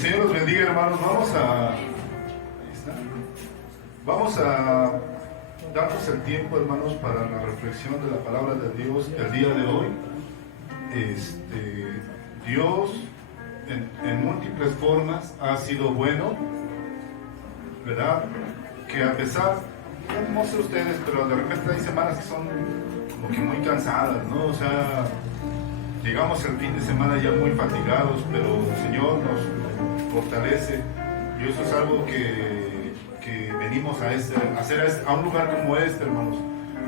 Señor los bendiga, hermanos. Vamos a darnos el tiempo, hermanos, para la reflexión de la palabra de Dios el día de hoy. Dios en múltiples formas ha sido bueno, ¿verdad? Que a pesar, no sé ustedes, pero de repente hay semanas que son como que muy cansadas, ¿no? O sea, llegamos el fin de semana ya muy fatigados, pero el Señor nos fortalece, y eso es algo que venimos a un lugar como este, hermanos,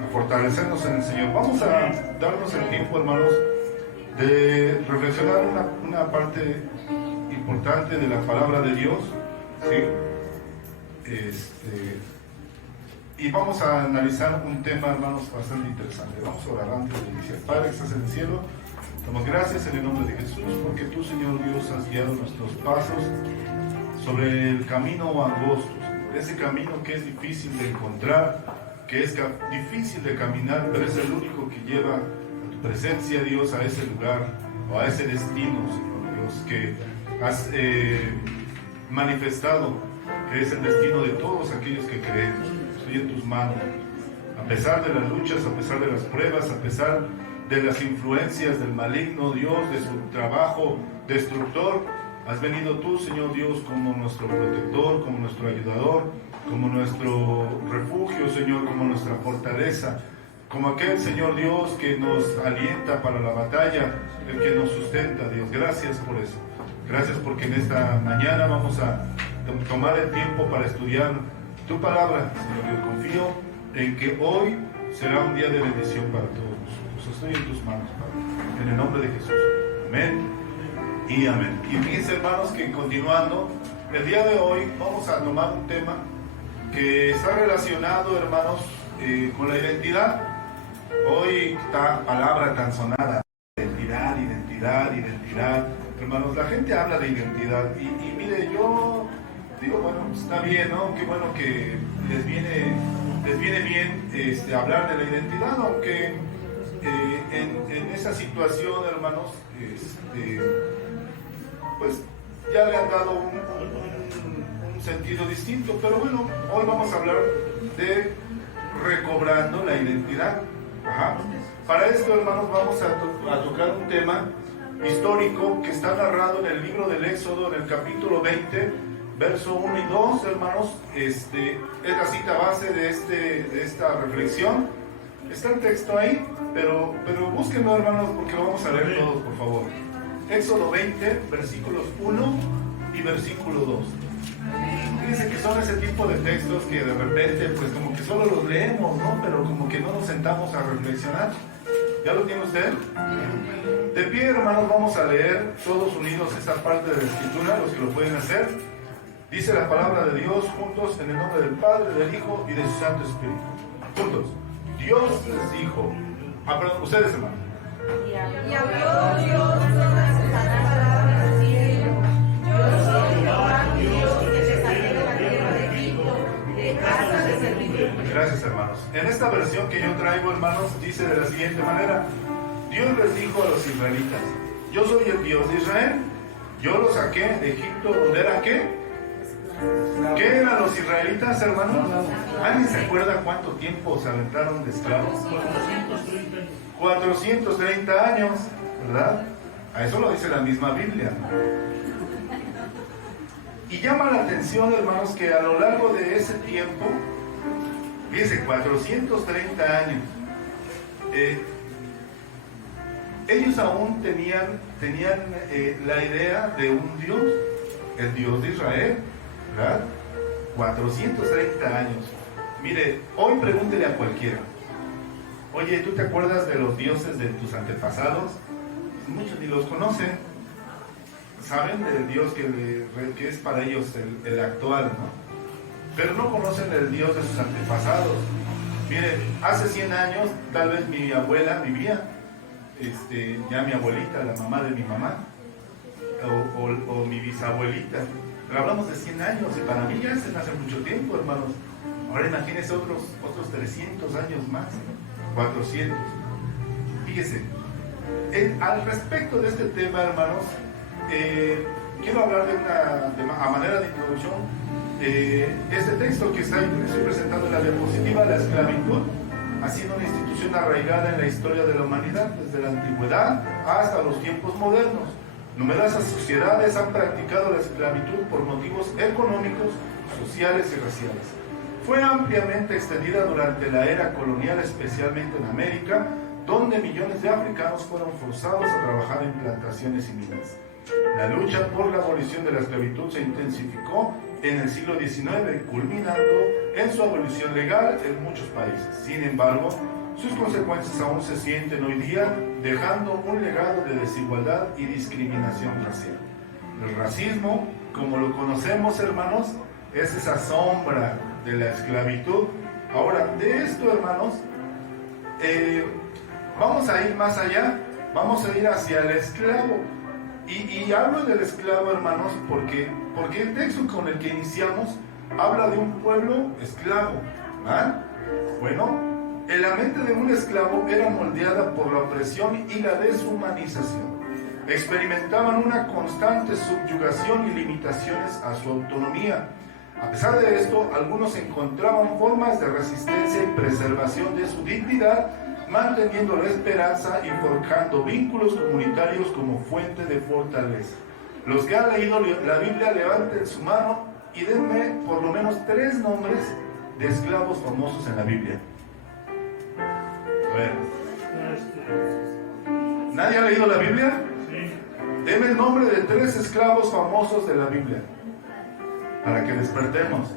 a fortalecernos en el Señor. Vamos a darnos el tiempo, hermanos, de reflexionar una parte importante de la palabra de Dios, ¿sí? Y vamos a analizar un tema, hermanos, bastante interesante. Vamos a orar antes de iniciar. Padre que estás en el cielo, damos gracias en el nombre de Jesús, porque tú, Señor Dios, has guiado nuestros pasos sobre el camino angosto, ese camino que es difícil de encontrar, que es difícil de caminar, pero es el único que lleva a tu presencia, Dios, a ese lugar o a ese destino, Señor Dios, que has manifestado, que es el destino de todos aquellos que creemos. Estoy en tus manos, a pesar de las luchas, a pesar de las pruebas, a pesar de las influencias del maligno, Dios, de su trabajo destructor. Has venido tú, Señor Dios, como nuestro protector, como nuestro ayudador, como nuestro refugio, Señor, como nuestra fortaleza, como aquel, Señor Dios, que nos alienta para la batalla, el que nos sustenta, Dios. Gracias por eso. Gracias porque en esta mañana vamos a tomar el tiempo para estudiar tu palabra, Señor Dios. Confío en que hoy será un día de bendición para todos nosotros. Estoy en tus manos, Padre, en el nombre de Jesús. Amén y amén. Y fíjense, hermanos, que continuando, el día de hoy vamos a tomar un tema que está relacionado, hermanos, con la identidad. Hoy esta palabra tan sonada, identidad. Hermanos, la gente habla de identidad y mire, yo digo, bueno, está bien, ¿no? Qué bueno que les viene bien hablar de la identidad, aunque en esa situación, hermanos, pues ya le han dado un sentido distinto, pero bueno, hoy vamos a hablar de recobrando la identidad. Para esto, hermanos, vamos a tocar un tema histórico que está narrado en el libro del Éxodo, en el capítulo 20, verso 1 y 2, hermanos. Es la cita base de esta reflexión. Está el texto ahí, pero búsquenlo, hermanos, porque lo vamos a leer todos, por favor. Éxodo 20, versículos 1 y versículo 2. Fíjense que son ese tipo de textos que de repente, pues como que solo los leemos, ¿no? Pero como que no nos sentamos a reflexionar. ¿Ya lo tiene usted? De pie, hermanos, vamos a leer todos unidos esta parte de la Escritura, los que lo pueden hacer. Dice la palabra de Dios juntos en el nombre del Padre, del Hijo y de su Santo Espíritu. Juntos. Dios les dijo, perdón, ustedes, hermanos. Y habló Dios todas estas palabras del cielo. Yo soy Jehová tu Dios que te saqué de la tierra de Egipto, de casa de servidumbre. Gracias, hermanos. En esta versión que yo traigo, hermanos, dice de la siguiente manera: Dios les dijo a los israelitas, yo soy el Dios de Israel, yo los saqué de Egipto, ¿donde era qué? ¿Qué eran los israelitas, hermanos? ¿Alguien se acuerda cuánto tiempo se aventaron de esclavos? 430 años, ¿verdad? A eso lo dice la misma Biblia. Y llama la atención, hermanos, que a lo largo de ese tiempo, fíjense, 430 años, ellos aún tenían la idea de un Dios, el Dios de Israel, ¿verdad? 430 años. Mire, hoy pregúntele a cualquiera, oye, ¿tú te acuerdas de los dioses de tus antepasados? Muchos ni los conocen. Saben del Dios que es para ellos el actual, ¿no? Pero no conocen el Dios de sus antepasados. Mire, hace 100 años, tal vez mi abuela vivía, ya mi abuelita, la mamá de mi mamá, o mi bisabuelita. Pero hablamos de 100 años, y para mí ya es hace mucho tiempo, hermanos. Ahora imagínense otros 300 años más, 400. Fíjese, al respecto de este tema, hermanos, quiero hablar a manera de introducción, este texto que estoy presentando en la diapositiva, la esclavitud, ha sido una institución arraigada en la historia de la humanidad, desde la antigüedad hasta los tiempos modernos. Numerosas sociedades han practicado la esclavitud por motivos económicos, sociales y raciales. Fue ampliamente extendida durante la era colonial, especialmente en América, donde millones de africanos fueron forzados a trabajar en plantaciones y minas. La lucha por la abolición de la esclavitud se intensificó en el siglo XIX, culminando en su abolición legal en muchos países. Sin embargo, sus consecuencias aún se sienten hoy día, dejando un legado de desigualdad y discriminación racial. El racismo, como lo conocemos, hermanos, es esa sombra de la esclavitud. Ahora, de esto, hermanos, vamos a ir más allá, vamos a ir hacia el esclavo. Y hablo del esclavo, hermanos, porque el texto con el que iniciamos habla de un pueblo esclavo. ¿Ah? Bueno, la mente de un esclavo era moldeada por la opresión y la deshumanización. Experimentaban una constante subyugación y limitaciones a su autonomía. A pesar de esto, algunos encontraban formas de resistencia y preservación de su dignidad, manteniendo la esperanza y forjando vínculos comunitarios como fuente de fortaleza. Los que han leído la Biblia, levanten su mano y denme por lo menos 3 nombres de esclavos famosos en la Biblia. A ver. ¿Nadie ha leído la Biblia? Sí. Denme el nombre de 3 esclavos famosos de la Biblia, para que despertemos.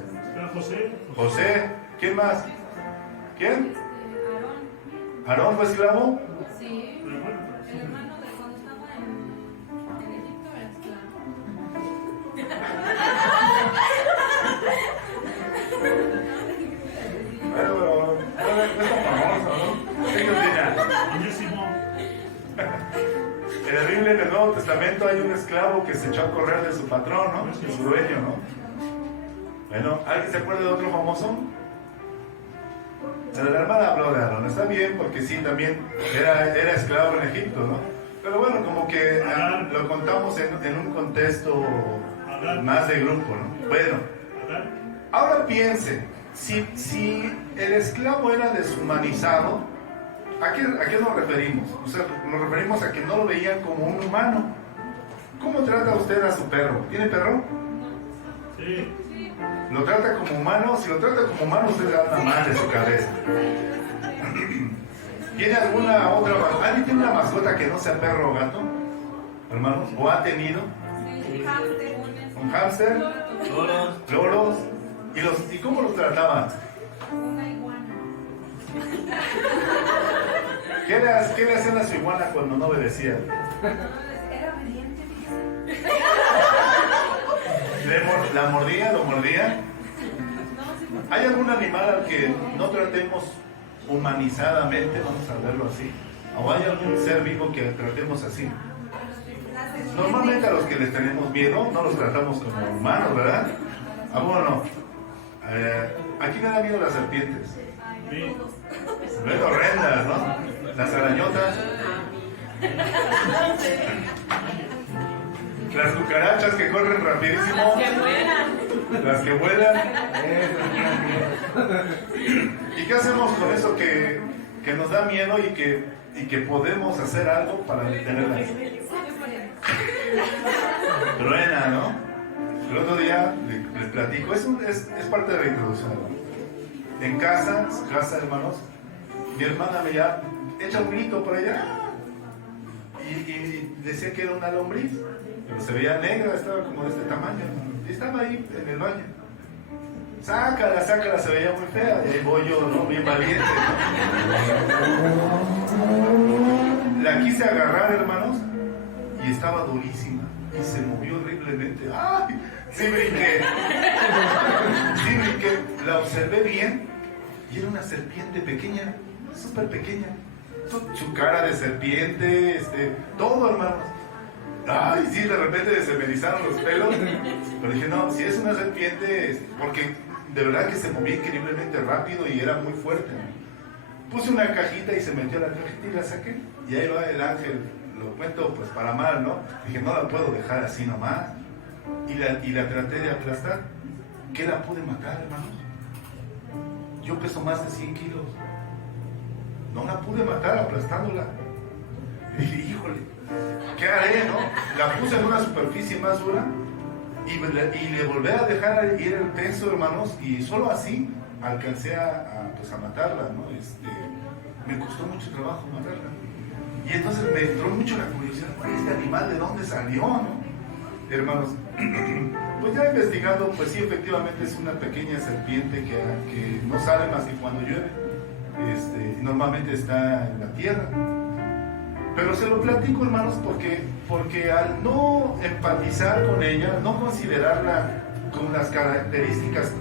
José. José. ¿Quién más? ¿Quién? ¿Aarón fue esclavo? Sí, el hermano de cuando estaba en Egipto era esclavo. Pero no es tan famoso, ¿no? ¿Qué opinan? Buenísimo. En la Biblia, en el Nuevo Testamento, hay un esclavo que se echó a correr de su patrón, ¿no? De su dueño, ¿no? Bueno, ¿alguien se acuerda de otro famoso? La hermana habló de Aarón, está bien, porque sí, también era esclavo en Egipto, ¿no? Pero bueno, como que lo contamos en un contexto más de grupo, ¿no? Bueno, ahora piensen, si el esclavo era deshumanizado, ¿a qué nos referimos? O sea, nos referimos a que no lo veían como un humano. ¿Cómo trata usted a su perro? ¿Tiene perro? Sí. ¿Lo trata como humano? Si lo trata como humano, usted le da una mano de su cabeza. ¿Tiene alguna otra mascota? ¿Alguien tiene una mascota que no sea perro o gato? Hermanos, ¿o ha tenido? ¿Un hámster? ¿Loros? ¿Y cómo los trataban? Una iguana. ¿Qué le hacían a su iguana cuando no obedecía? Era obediente, fíjese. ¿La mordía? ¿Lo mordía? ¿Hay algún animal al que no tratemos humanizadamente, vamos a verlo así? ¿O hay algún ser vivo que tratemos así? Normalmente a los que les tenemos miedo no los tratamos como humanos, ¿verdad? ¿A vos no? ¿A quién le da miedo las serpientes? Ven horrendas, ¿no? Las arañotas. Las cucarachas que corren rapidísimo. Las que vuelan. ¿Y qué hacemos con eso que nos da miedo y que podemos hacer algo para detenerlas? Truena, ¿no? El otro día les platico, es parte de la introducción, ¿no? En casa, hermanos, mi hermana me ya echa un grito por allá y decía que era una lombriz, pero se veía negra, estaba como de este tamaño, y estaba ahí en el baño. Sácala, se veía muy fea, y ahí voy yo, ¿no? Bien valiente, ¿no? La quise agarrar, hermanos, y estaba durísima, y se movió horriblemente. ¡Ay! Sí brinqué, la observé bien, y era una serpiente pequeña, súper pequeña. Su cara de serpiente, todo, hermanos. Ay, sí, de repente se me erizaron los pelos. Pero dije, no, si es una serpiente, porque de verdad que se movía increíblemente rápido y era muy fuerte. Puse una cajita y se metió a la cajita y la saqué. Y ahí va el ángel, lo cuento pues para mal, ¿no? Dije, no la puedo dejar así nomás. y la traté de aplastar. ¿Qué la pude matar, hermanos? Yo peso más de 100 kilos. No la pude matar aplastándola. Y dije, híjole, ¿qué haré, no? La puse en una superficie más dura y le volví a dejar ir el peso, hermanos, y solo así alcancé a matarla, ¿no? Me costó mucho trabajo matarla. Y entonces me entró mucho la curiosidad, ¿este animal de dónde salió, no? Hermanos, pues ya investigando, pues sí, efectivamente es una pequeña serpiente que no sale más que cuando llueve. Normalmente está en la tierra. Pero se lo platico, hermanos, porque al no empatizar con ella, no considerarla con las características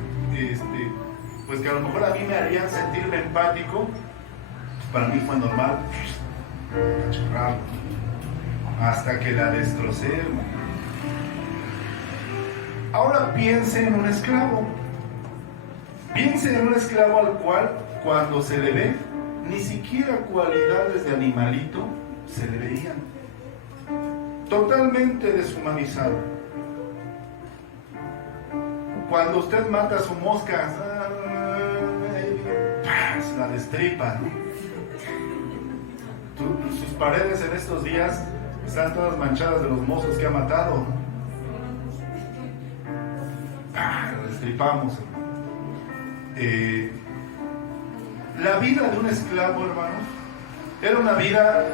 pues que a lo mejor a mí me harían sentirme empático, pues para mí fue normal cachorrarlo, hasta que la destrocé, hermano. Ahora piense en un esclavo. Piense en un esclavo al cual, cuando se le ve, ni siquiera cualidades de animalito se le veían. Totalmente deshumanizado. Cuando usted mata a su mosca, la destripa, ¿no? Sus paredes en estos días están todas manchadas de los mozos que ha matado, ¿no? Lo destripamos, hermano. La vida de un esclavo, hermanos, era una vida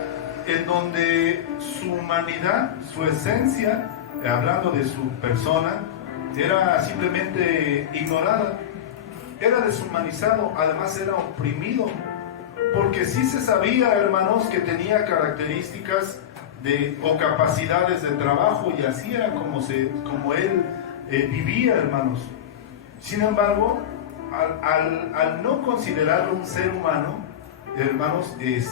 en donde su humanidad, su esencia, hablando de su persona, era simplemente ignorada, era deshumanizado, además era oprimido, porque sí se sabía, hermanos, que tenía características o capacidades de trabajo, y así era como él vivía, hermanos. Sin embargo, al no considerarlo un ser humano, hermanos, pues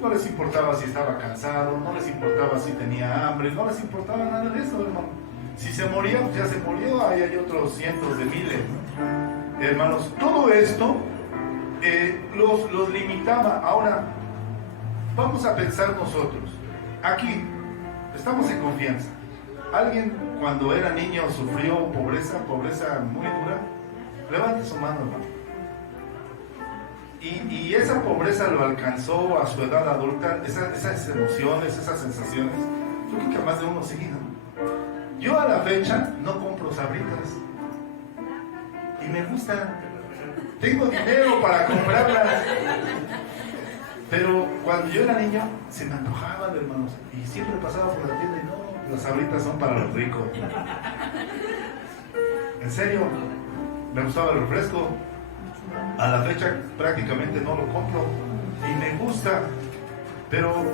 no les importaba si estaba cansado, no les importaba si tenía hambre, no les importaba nada de eso, hermano. Si se moría, pues ya se murió, ahí hay otros cientos de miles, ¿no? Hermanos, todo esto los limitaba. Ahora, vamos a pensar nosotros. Aquí, estamos en confianza. ¿Alguien cuando era niño sufrió pobreza muy dura? Levante su mano, hermano. Y esa pobreza lo alcanzó a su edad adulta, esas emociones, esas sensaciones. Yo creo que a más de uno sí, ¿no? Yo a la fecha no compro Sabritas. Y me gustan. Tengo dinero para comprarlas. Pero cuando yo era niño, se me antojaban, hermanos. Y siempre pasaba por la tienda y no, las Sabritas son para los ricos. En serio, me gustaba el refresco. A la fecha prácticamente no lo compro. Y me gusta. Pero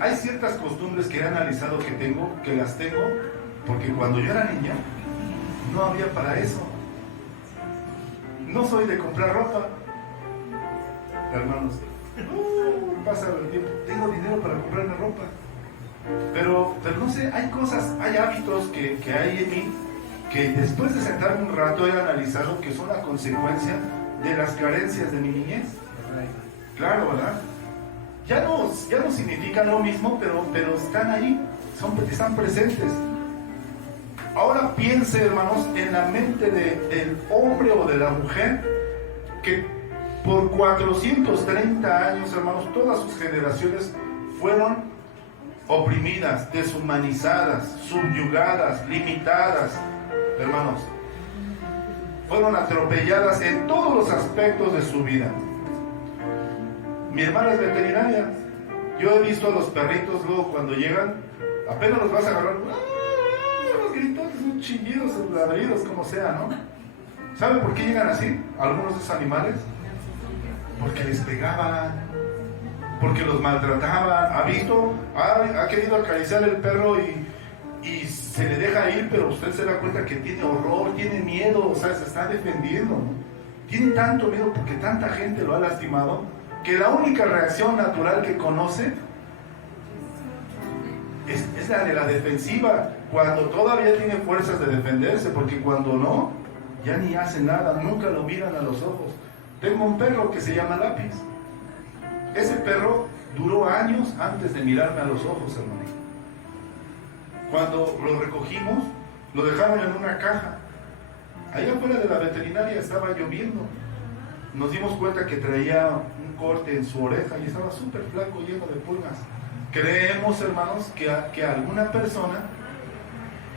hay ciertas costumbres que he analizado que las tengo, porque cuando yo era niño, no había para eso. No soy de comprar ropa. Hermanos, pasa el tiempo, tengo dinero para comprarme ropa. Pero no sé, hay cosas, hay hábitos que hay en mí, que después de sentarme un rato he analizado que son la consecuencia de las carencias de mi niñez. Claro, ¿verdad? Ya no significan lo mismo, pero están ahí, están presentes. Ahora piense, hermanos, en la mente del hombre o de la mujer que por 430 años, hermanos, todas sus generaciones fueron oprimidas, deshumanizadas, subyugadas, limitadas, hermanos. Fueron atropelladas en todos los aspectos de su vida. Mi hermana es veterinaria. Yo he visto a los perritos luego cuando llegan, apenas los vas a agarrar, los gritos, chillidos, ladridos, como sea, ¿no? ¿Sabe por qué llegan así algunos de esos animales? Porque les pegaban, porque los maltrataban. ¿Ha visto? Ha querido acariciar el perro y se le deja ir, pero usted se da cuenta que tiene horror, tiene miedo, o sea, se está defendiendo, ¿no? Tiene tanto miedo porque tanta gente lo ha lastimado, que la única reacción natural que conoce es la de la defensiva, cuando todavía tiene fuerzas de defenderse, porque cuando no, ya ni hace nada, nunca lo miran a los ojos. Tengo un perro que se llama Lápiz. Ese perro duró años antes de mirarme a los ojos, hermano. Cuando lo recogimos, lo dejaron en una caja. Allá afuera de la veterinaria estaba lloviendo. Nos dimos cuenta que traía un corte en su oreja y estaba súper flaco, lleno de pulgas. Creemos, hermanos, que alguna persona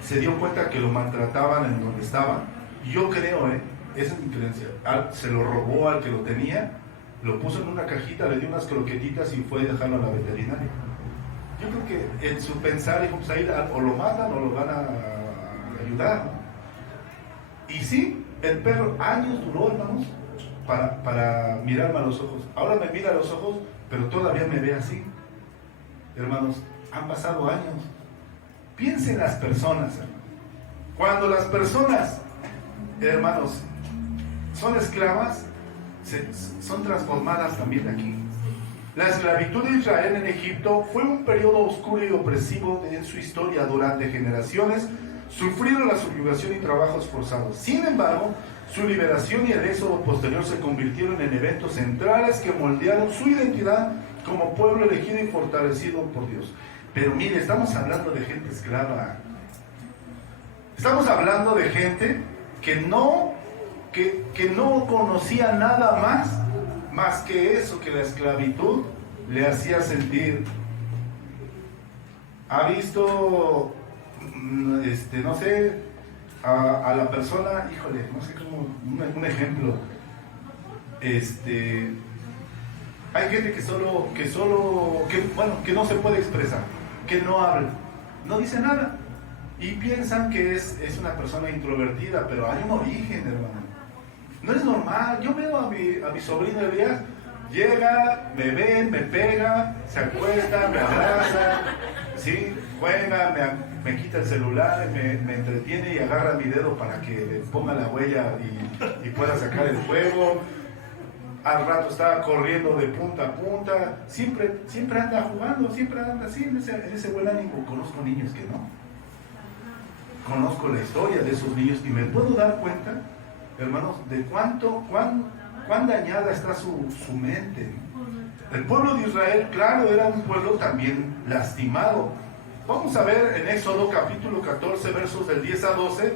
se dio cuenta que lo maltrataban en donde estaba. Yo creo, esa es mi creencia. Se lo robó al que lo tenía, lo puso en una cajita, le dio unas croquetitas y fue a dejarlo a la veterinaria. Yo creo que en su pensar, dijo, pues ahí o lo matan o lo van a ayudar, ¿no? Y sí, el perro años duró, hermanos, para mirarme a los ojos. Ahora me mira a los ojos, pero todavía me ve así. Hermanos, han pasado años. Piensen en las personas, hermanos. Cuando las personas, hermanos, son esclavas, son transformadas también aquí. La esclavitud de Israel en Egipto fue un periodo oscuro y opresivo en su historia. Durante generaciones sufrieron la subjugación y trabajos forzados. Sin embargo, su liberación y el éxodo posterior se convirtieron en eventos centrales que moldearon su identidad como pueblo elegido y fortalecido por Dios. Pero mire, estamos hablando de gente esclava. Estamos hablando de gente que no conocía nada más que eso que la esclavitud le hacía sentir. ¿Ha visto, no sé, a la persona, híjole, no sé cómo, un ejemplo, hay gente que no se puede expresar, que no habla, no dice nada, y piensan que es una persona introvertida, pero hay un origen, hermano. No es normal. Yo veo a mi sobrino Elías, llega, me ve, me pega, se acuesta, me abraza, ¿sí? Juega, me quita el celular, me entretiene y agarra mi dedo para que le ponga la huella y pueda sacar el juego. Al rato estaba corriendo de punta a punta, siempre anda jugando, siempre anda así, en ese buen ánimo. Conozco niños que no. Conozco la historia de esos niños y me puedo dar cuenta, hermanos, de cuán dañada está su mente. El pueblo de Israel, claro, era un pueblo también lastimado. Vamos a ver en Éxodo capítulo 14, versos del 10 a 12,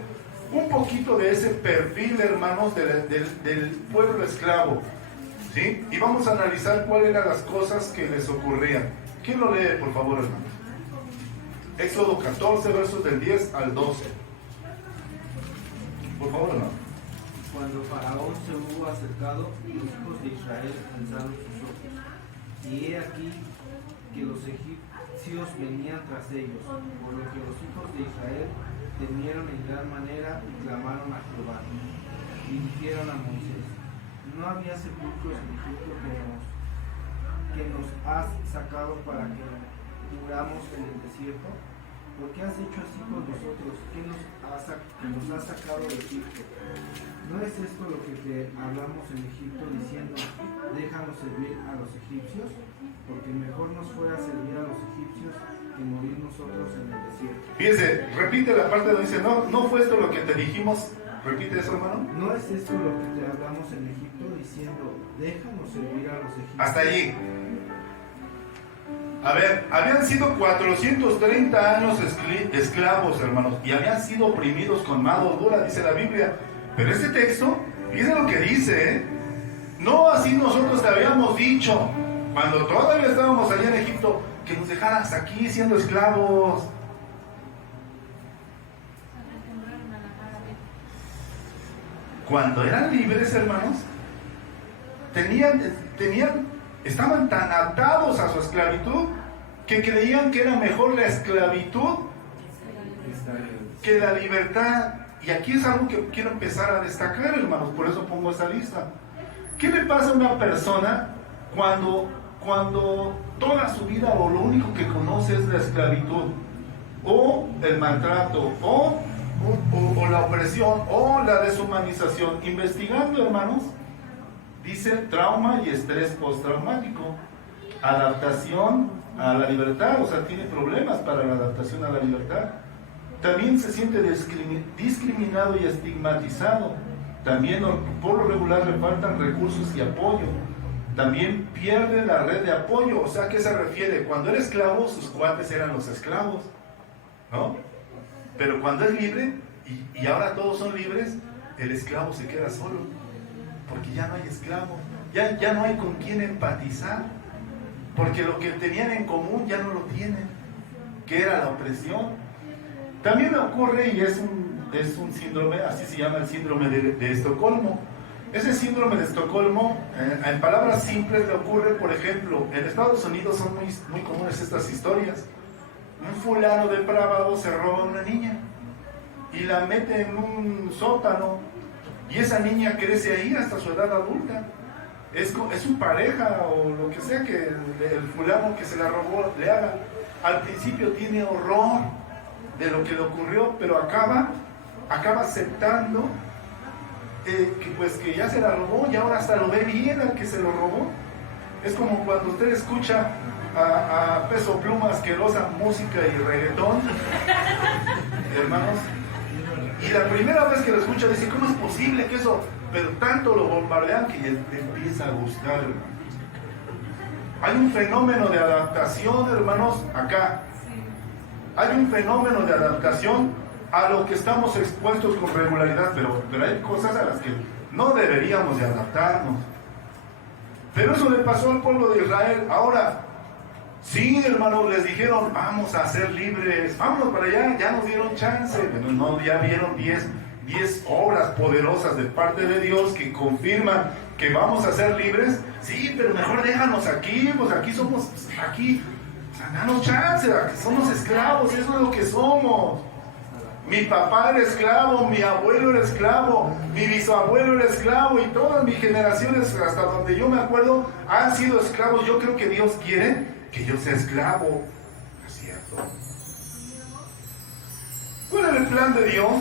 un poquito de ese perfil, hermanos, del pueblo esclavo, ¿sí? Y vamos a analizar cuáles eran las cosas que les ocurrían. ¿Quién lo lee, por favor, hermanos? Éxodo 14, versos del 10 al 12. Por favor, hermano. Cuando Faraón se hubo acercado, los hijos de Israel alzaron sus ojos, y he aquí que los egipcios venían tras ellos, por lo que los hijos de Israel temieron en gran manera y clamaron a Jehová, y dijeron a Moisés: ¿no había sepulcros en Egipto que nos has sacado para que muramos en el desierto? ¿Por qué has hecho así con nosotros, que nos has sacado de Egipto? ¿No es esto lo que te hablamos en Egipto, diciendo: déjanos servir a los egipcios? Porque mejor nos fuera servir a los egipcios que morir nosotros en el desierto. Fíjese, repite la parte donde dice, no fue esto lo que te dijimos. Repite eso, hermano. ¿No es esto lo que te hablamos en Egipto, diciendo: déjanos servir a los egipcios? Hasta allí. A ver, habían sido 430 años esclavos, hermanos, y habían sido oprimidos con mano dura, dice la Biblia. Pero este texto, fíjense lo que dice, no así nosotros te habíamos dicho, cuando todavía estábamos allá en Egipto, que nos dejaras aquí siendo esclavos. Cuando eran libres, hermanos, estaban tan atados a su esclavitud que creían que era mejor la esclavitud que la libertad. Y aquí es algo que quiero empezar a destacar, hermanos, por eso pongo esa lista. ¿Qué le pasa a una persona cuando toda su vida o lo único que conoce es la esclavitud, o el maltrato, o la opresión, o la deshumanización? Investigando, hermanos, dice trauma y estrés postraumático, adaptación a la libertad, o sea, tiene problemas para la adaptación a la libertad. También se siente discriminado y estigmatizado. También por lo regular le faltan recursos y apoyo. También pierde la red de apoyo. O sea, ¿a qué se refiere? Cuando era esclavo, sus cuates eran los esclavos, ¿no? Pero cuando es libre, y ahora todos son libres, el esclavo se queda solo, porque ya no hay esclavo, ya no hay con quien empatizar, porque lo que tenían en común ya no lo tienen, que era la opresión. También me ocurre, y es un síndrome, así se llama el síndrome de Estocolmo. Ese síndrome de Estocolmo, en palabras simples, le ocurre, por ejemplo, en Estados Unidos son muy comunes estas historias. Un fulano depravado se roba a una niña y la mete en un sótano, y esa niña crece ahí hasta su edad adulta. Es su pareja o lo que sea que el fulano que se la robó le haga. Al principio tiene horror de lo que le ocurrió, pero acaba aceptando que ya se la robó, y ahora hasta lo ve bien al que se lo robó. Es como cuando usted escucha a Peso Pluma asquerosa música y reggaetón, hermanos, y la primera vez que lo escucha dice, ¿cómo es posible que eso? Pero tanto lo bombardean que le empieza a gustar, hermano. Hay un fenómeno de adaptación, hermanos, acá. Hay un fenómeno de adaptación a lo que estamos expuestos con regularidad, pero hay cosas a las que no deberíamos de adaptarnos. Pero eso le pasó al pueblo de Israel. Ahora, sí, hermanos, les dijeron, vamos a ser libres, vámonos para allá, ya nos dieron chance. Pero no, ya vieron 10 obras poderosas de parte de Dios que confirman que vamos a ser libres. Sí, pero mejor déjanos aquí, pues aquí somos, o sea, danos chance, somos esclavos, eso es lo que somos. Mi papá era esclavo, mi abuelo era esclavo, mi bisabuelo era esclavo, y todas mis generaciones, hasta donde yo me acuerdo, han sido esclavos. Yo creo que Dios quiere que yo sea esclavo. ¿No es cierto? ¿Cuál era el plan de Dios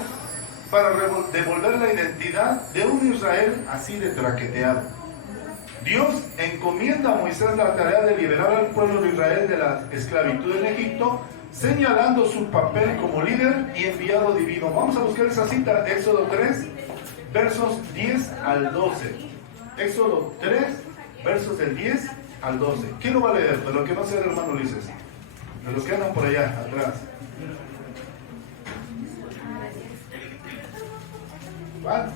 para devolver la identidad de un Israel así de traqueteado? Dios encomienda a Moisés la tarea de liberar al pueblo de Israel de la esclavitud en Egipto, señalando su papel como líder y enviado divino. Vamos a buscar esa cita, Éxodo 3, versos 10 al 12. Éxodo 3, versos del 10 al 12. ¿Quién lo va a leer? De lo que no sea el hermano Ulises. De los que andan por allá, atrás. ¿Cuál?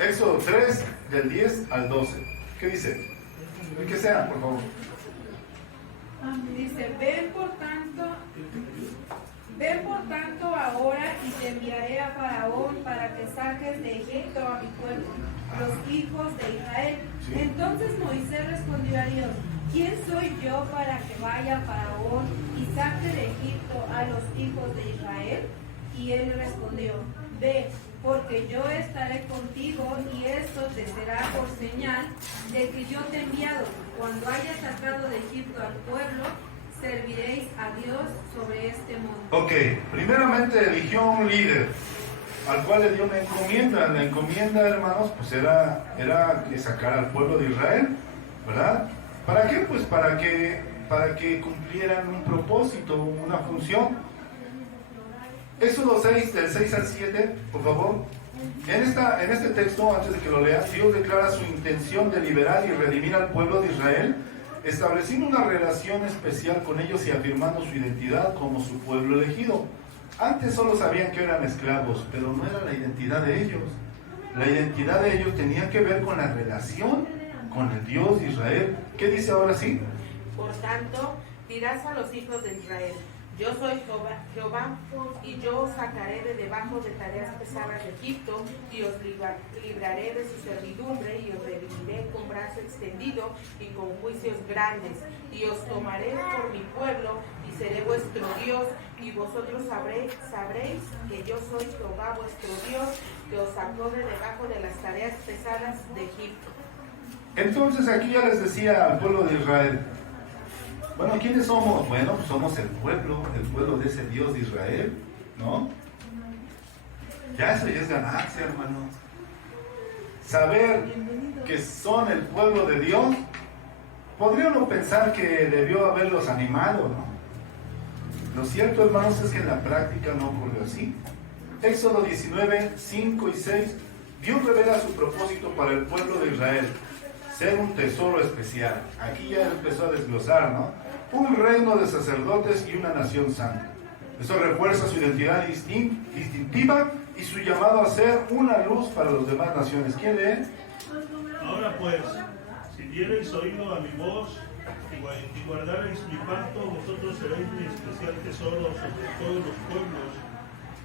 Éxodo 3, del 10 al 12. ¿Qué dice? El que sea, por favor. Dice, ven por tanto ahora y te enviaré a Faraón para que saques de Egipto a mi pueblo, los hijos de Israel. Sí. Entonces Moisés respondió a Dios, ¿quién soy yo para que vaya a Faraón y saque de Egipto a los hijos de Israel? Y él respondió, ve, porque yo estaré contigo, y esto te será por señal de que yo te he enviado. Cuando hayas sacado de Egipto al pueblo, serviréis a Dios sobre este monte. Ok, primeramente eligió un líder al cual le dio una encomienda. La encomienda, hermanos, pues era que sacara al pueblo de Israel, ¿verdad? ¿Para qué? Pues para que cumplieran un propósito, una función. Éxodo 6, del 6 al 7, por favor. En este texto, antes de que lo leas, Dios declara su intención de liberar y redimir al pueblo de Israel, estableciendo una relación especial con ellos y afirmando su identidad como su pueblo elegido. Antes solo sabían que eran esclavos, pero no era la identidad de ellos. La identidad de ellos tenía que ver con la relación con el Dios de Israel. ¿Qué dice ahora sí? Por tanto, dirás a los hijos de Israel, yo soy Jehová, y yo os sacaré de debajo de tareas pesadas de Egipto, y os libraré de su servidumbre, y os redimiré con brazo extendido y con juicios grandes, y os tomaré por mi pueblo, y seré vuestro Dios, y vosotros sabréis que yo soy Jehová vuestro Dios, que os sacó de debajo de las tareas pesadas de Egipto. Entonces aquí ya les decía al pueblo de Israel, bueno, ¿quiénes somos? Bueno, pues somos el pueblo de ese Dios de Israel, ¿no? Ya eso ya es ganancia, hermanos. Saber que son el pueblo de Dios, podría uno pensar que debió haberlos animado, ¿no? Lo cierto, hermanos, es que en la práctica no ocurrió así. Éxodo 19, 5 y 6, Dios revela su propósito para el pueblo de Israel. ser un tesoro especial. Aquí ya empezó a desglosar, ¿no? Un reino de sacerdotes y una nación santa. Eso refuerza su identidad distintiva y su llamado a ser una luz para las demás naciones. ¿Quién lee? Ahora pues, si diereis oído a mi voz y guardareis mi pacto, vosotros seréis mi especial tesoro sobre todos los pueblos,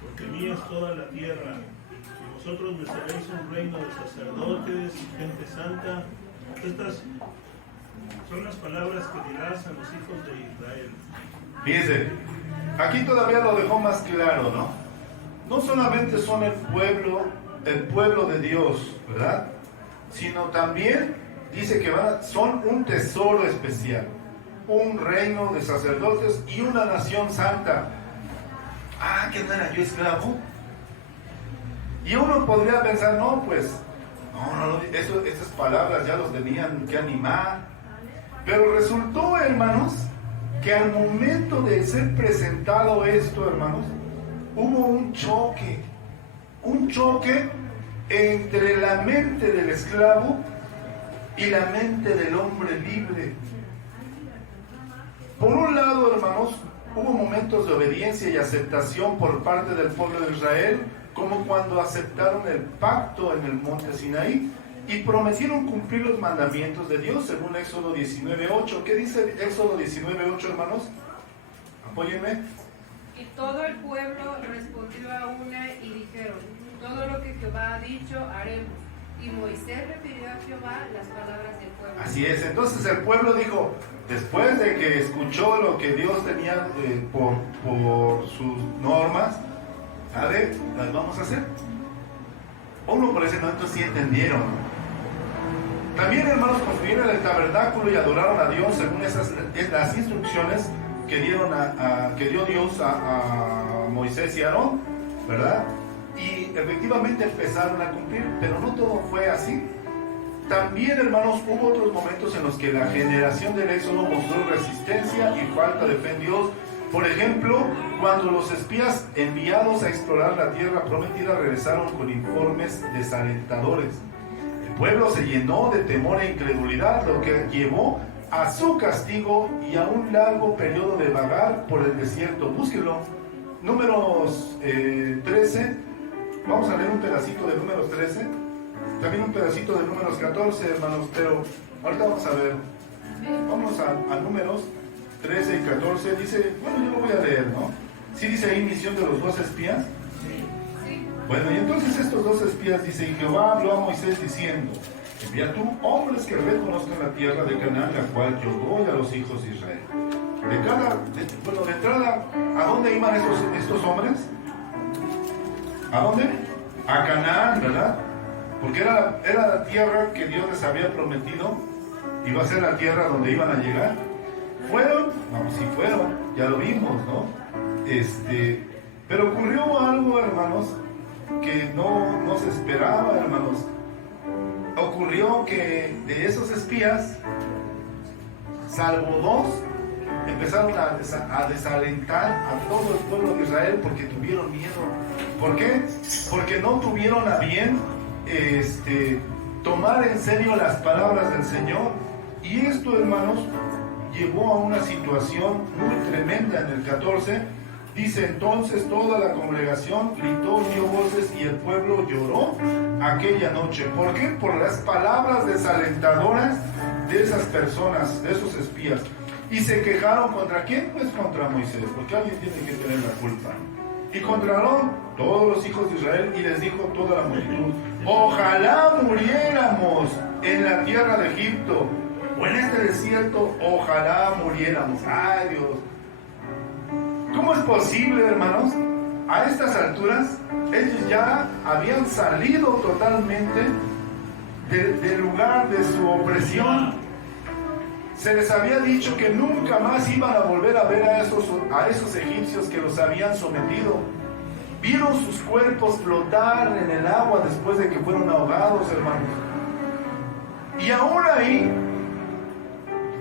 porque mía es toda la tierra. Y vosotros me seréis un reino de sacerdotes y gente santa. Estas son las palabras que dirás a los hijos de Israel. Fíjense, aquí todavía lo dejó más claro, ¿no? No solamente son el pueblo de Dios, ¿verdad? Sino también dice que son un tesoro especial, un reino de sacerdotes y una nación santa. Ah, ¿qué no era yo esclavo? Y uno podría pensar, no, pues, esas palabras ya los tenían que animar. Pero resultó, hermanos, que al momento de ser presentado esto, hermanos, hubo un choque entre la mente del esclavo y la mente del hombre libre. Por un lado, hermanos, hubo momentos de obediencia y aceptación por parte del pueblo de Israel, como cuando aceptaron el pacto en el monte Sinaí y prometieron cumplir los mandamientos de Dios, según Éxodo 19:8. ¿Qué dice Éxodo 19:8, hermanos? Apóyenme. Y todo el pueblo respondió a una y dijeron: todo lo que Jehová ha dicho haremos. Y Moisés refirió a Jehová las palabras del pueblo. Así es, entonces el pueblo dijo, después de que escuchó lo que Dios tenía por sus normas, ¿sabe? Las vamos a hacer. Uno por ese momento sí entendieron. También, hermanos, construyeron el tabernáculo y adoraron a Dios según las instrucciones que dio Dios a Moisés y Aarón, ¿verdad? Y efectivamente empezaron a cumplir, pero no todo fue así. También, hermanos, hubo otros momentos en los que la generación del Éxodo mostró resistencia y falta de fe en Dios. Por ejemplo, cuando los espías enviados a explorar la tierra prometida regresaron con informes desalentadores. El pueblo se llenó de temor e incredulidad, lo que llevó a su castigo y a un largo periodo de vagar por el desierto. Búsquenlo. Números 13. Vamos a leer un pedacito de Números 13. También un pedacito de Números 14, hermanos. Pero ahorita vamos a ver. Vamos a Números 13 y 14. Dice, bueno, yo lo voy a leer, ¿no? Sí dice ahí misión de los 2 espías. Sí. Bueno, y entonces estos 2 espías, dice, y Jehová habló a Moisés diciendo, envía tú hombres que reconozcan la tierra de Canaán, la cual yo doy a los hijos de Israel. De entrada, ¿a dónde iban estos hombres? ¿A dónde? A Canaán, ¿verdad? Porque era la tierra que Dios les había prometido, iba a ser la tierra donde iban a llegar. ¿Fueron? Vamos, sí fueron, ya lo vimos, ¿no? Pero ocurrió algo, hermanos, que no se esperaba, hermanos. Ocurrió que de esos espías, salvo 2, empezaron a desalentar a todo el pueblo de Israel porque tuvieron miedo. ¿Por qué? Porque no tuvieron a bien tomar en serio las palabras del Señor. Y esto, hermanos, llevó a una situación muy tremenda. En el 14 dice, entonces toda la congregación gritó, dio voces y el pueblo lloró aquella noche. ¿Por qué? Por las palabras desalentadoras de esas personas, de esos espías. Y se quejaron ¿contra quién? Pues contra Moisés, porque alguien tiene que tener la culpa. Y contra Aarón, todos los hijos de Israel, y les dijo toda la multitud, ojalá muriéramos en la tierra de Egipto, o en este desierto, ojalá muriéramos. ¡Ay, Dios! ¿Cómo es posible, hermanos? A estas alturas, ellos ya habían salido totalmente del lugar de su opresión. Se les había dicho que nunca más iban a volver a ver a esos egipcios que los habían sometido. Vieron sus cuerpos flotar en el agua después de que fueron ahogados, hermanos. Y aún ahí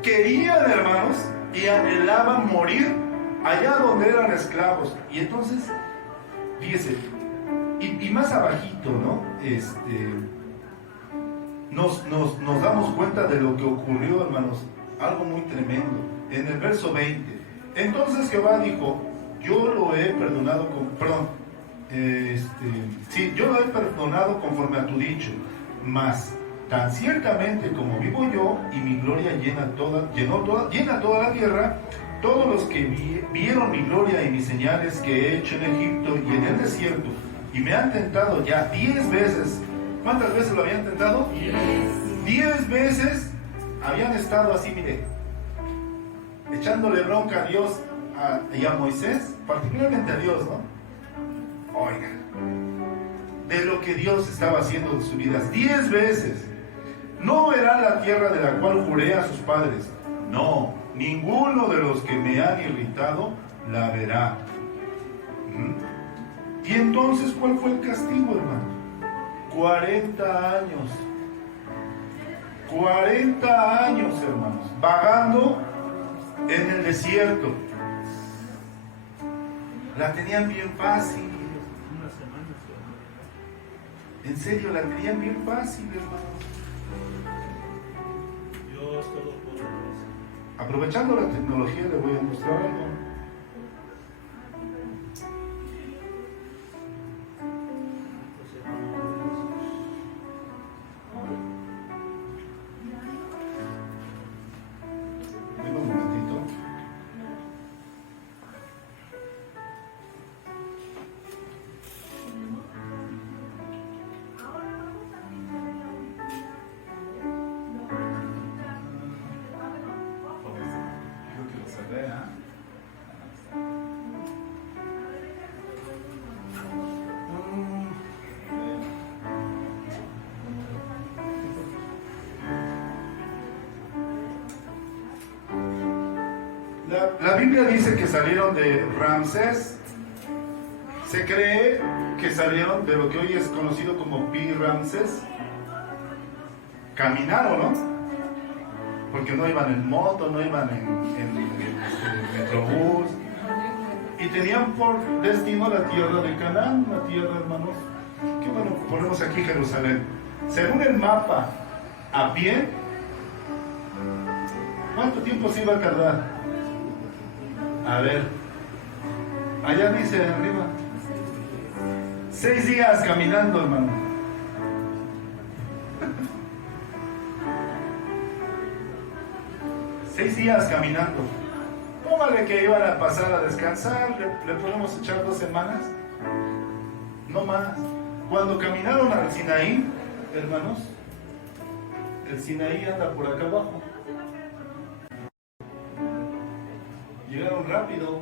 querían, hermanos, y anhelaban morir allá donde eran esclavos. Y entonces, fíjese, y más abajito, ¿no? nos damos cuenta de lo que ocurrió, hermanos, algo muy tremendo. En el verso 20, entonces Jehová dijo, yo lo he perdonado yo lo he perdonado conforme a tu dicho, mas tan ciertamente como vivo yo y mi gloria llena toda la tierra, todos los que vieron mi gloria y mis señales que he hecho en Egipto y en el desierto, y me han tentado ya 10 veces. ¿Cuántas veces lo habían tentado? 10 veces habían estado así, mire, echándole bronca a Dios y a Moisés, particularmente a Dios, ¿no? Oiga, de lo que Dios estaba haciendo en sus vidas, 10 veces. No verán la tierra de la cual juré a sus padres. No, ninguno de los que me han irritado la verá. ¿Y entonces cuál fue el castigo, hermano? 40 años. 40 años, hermanos, vagando en el desierto. La tenían bien fácil. En serio, la tenían bien fácil, hermanos. Dios Todopoderoso. Aprovechando la tecnología, le voy a mostrar algo. Deme un momentito. Creo que lo cerré, ¿ah? La Biblia dice que salieron de Ramsés. Se cree que salieron de lo que hoy es conocido como Pi Ramsés. Caminaron, ¿no? Porque no iban en moto, no iban en metrobús. Y tenían por destino la tierra de Canaán, una tierra, hermanos, que bueno, ponemos aquí Jerusalén. Según el mapa, a pie, ¿cuánto tiempo se iba a tardar? A ver, allá dice arriba, 6 días caminando, hermano. Seis días caminando. Póngale que iban a pasar a descansar, le podemos echar 2 semanas, no más. Cuando caminaron al Sinaí, hermanos, el Sinaí anda por acá abajo. Llegaron rápido.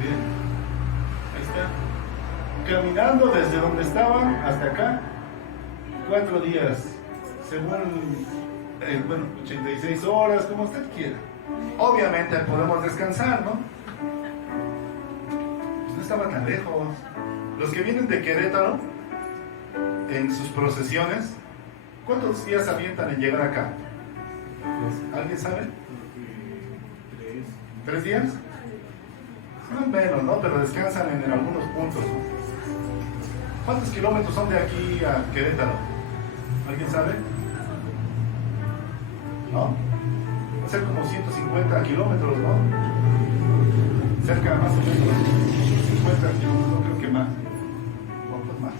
Bien, ahí está. Caminando desde donde estaban hasta acá, 4 días, según 86 horas, como usted quiera. Obviamente podemos descansar, ¿no? Pues no estaba tan lejos. Los que vienen de Querétaro, en sus procesiones, ¿cuántos días avientan en llegar acá? ¿Alguien sabe? 3 días. Son menos, ¿no? Pero descansan en algunos puntos, ¿no? ¿Cuántos kilómetros son de aquí a Querétaro? ¿Alguien sabe? ¿No? Va a ser como 150 kilómetros, ¿no? Cerca más o menos 50 kilómetros, no creo que más. Pocos más.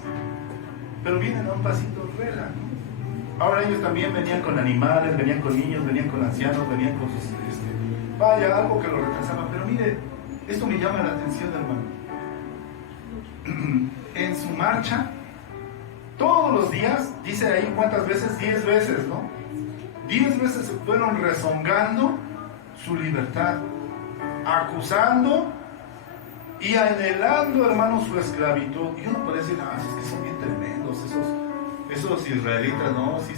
Pero vienen a un pasito rela, ¿no? Ahora ellos también venían con animales, venían con niños, venían con ancianos, venían con sus... vaya, algo que lo retrasaba. Pero mire, esto me llama la atención, hermano. En su marcha, todos los días, dice ahí cuántas veces, 10 veces, ¿no? 10 veces se fueron rezongando su libertad, acusando y anhelando, hermano, su esclavitud. Y uno puede decir, es que son bien tremendos esos israelitas, ¿no? Sí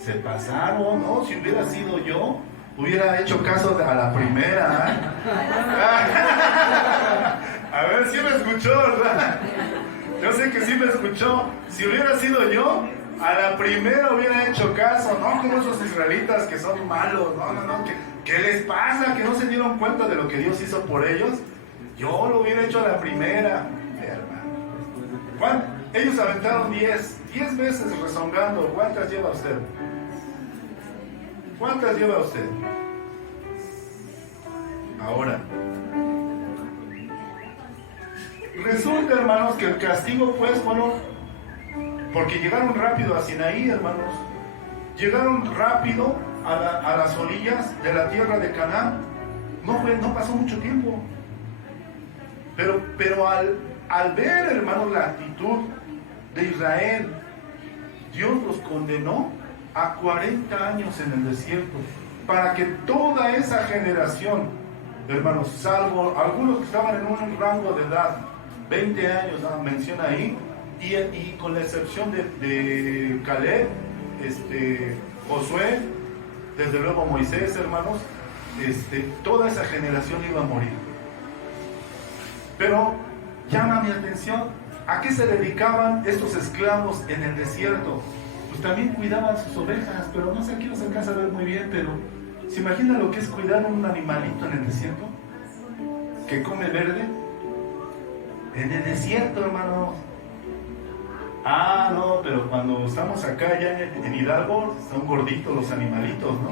se pasaron, ¿no? Si hubiera sido yo, hubiera hecho caso a la primera, ¿eh? A ver si me escuchó, ¿verdad? Yo sé que sí me escuchó. Si hubiera sido yo, a la primera hubiera hecho caso, no como esos israelitas que son malos, no, ¿qué les pasa? Que no se dieron cuenta de lo que Dios hizo por ellos. Yo lo hubiera hecho a la primera, hermano. Ellos aventaron 10 veces rezongando. ¿Cuántas lleva usted? ¿Cuántas lleva usted? Ahora, resulta, hermanos, que el castigo pues, bueno, porque llegaron rápido a Sinaí, hermanos. Llegaron rápido a las orillas de la tierra de Canaán. No pasó mucho tiempo. Pero al ver, hermanos, la actitud de Israel, Dios los condenó a 40 años en el desierto, para que toda esa generación, hermanos, salvo algunos que estaban en un rango de edad, 20 años, menciona ahí, y con la excepción de Caleb, Josué, desde luego Moisés, hermanos, toda esa generación iba a morir. Pero llama mi atención, ¿a qué se dedicaban estos esclavos en el desierto? Pues también cuidaban sus ovejas, pero no sé, aquí no se alcanza a ver muy bien, pero ¿se imagina lo que es cuidar a un animalito en el desierto? Que come verde. En el desierto, hermanos. No, pero cuando estamos acá ya en Hidalgo, son gorditos los animalitos, ¿no?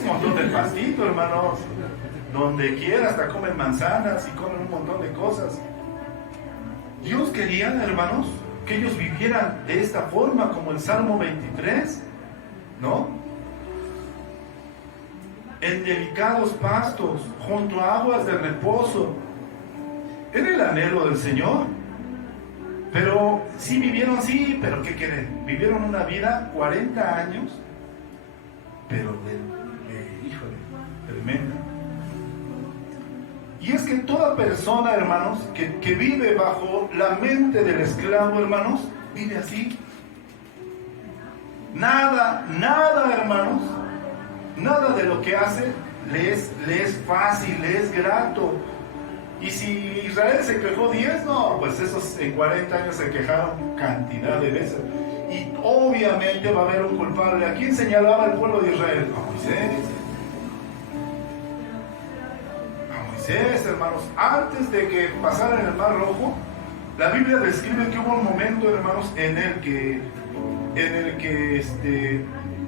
Un montón de pastito, hermanos. Donde quiera, hasta comen manzanas y comen un montón de cosas. Dios quería, hermanos, que ellos vivieran de esta forma, como el Salmo 23, ¿no? En delicados pastos, junto a aguas de reposo. Era el anhelo del Señor. Pero sí vivieron, sí, pero ¿qué quieren? Vivieron una vida 40 años, pero híjole, tremenda. Y es que toda persona, hermanos, que vive bajo la mente del esclavo, hermanos, vive así. Nada, hermanos, nada de lo que hace le es fácil, le es grato. Y si Israel se quejó 10, no, pues esos en 40 años se quejaron cantidad de veces. Y obviamente va a haber un culpable. ¿A quién señalaba el pueblo de Israel? A Moisés, hermanos. Antes de que pasaran el Mar Rojo, la Biblia describe que hubo un momento, hermanos, en el que